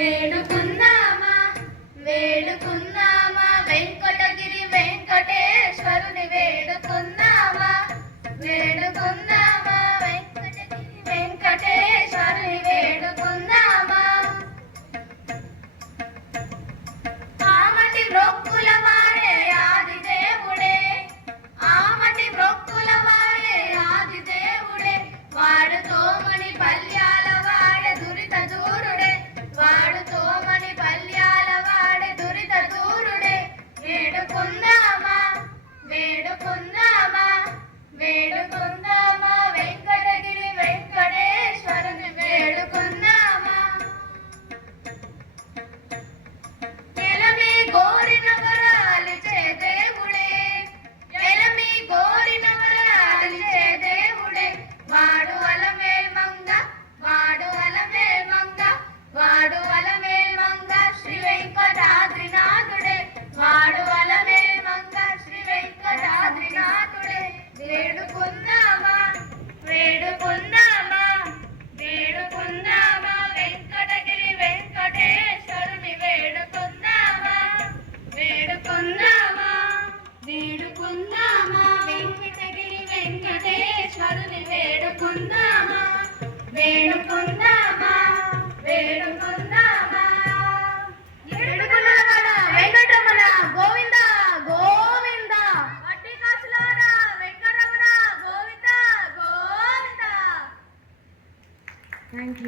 వేడుకుందామా వేడుకుందామా వెంకటగిరి వెంకటేశ్వరుని వేడుకుందామా వేడుకుందామా వెంకటగిరి వెంకటేశ్వరుని వేడుకుందామా ఆమటి మొక్కుల వాడే ఆది దేవుడే ఆమటి మొక్కుల వాడే ఆది దేవుడే వాడు తోమని పల్యాల వాడే దురిత దూరుడే వాడు తోమని పల్యాల వాడే దురిత దూరుడే వేడుకుందామా వేడుకుందామా వేడుకుందామా వెంకటగిరి వెంకటేశ్వరుని వేడుకుందామా ఎలమి కోరిన వరాలిచే దేవుడే ఎలమి కోరిన వరాలిచే దేవుడే వాడు అలమేల్ మంగ వాడు అలమేల్ మంగ వాడు అలమేల్ మంగ శ్రీ వెంకటాద్రినాథుడే వాడు అలమేల్ మంగ శ్రీ వెంకటాద్రినాథుడే వేడుకుందామా వేడుకుందామా వేడుకుందామా వెంకటగిరి వెంకటేశ్వరుని వేడుకుందామా వేడుకుందామా వేడుకుందామా వెంకటగిరి వెంకటేశ్వరుని వేడుకుందామా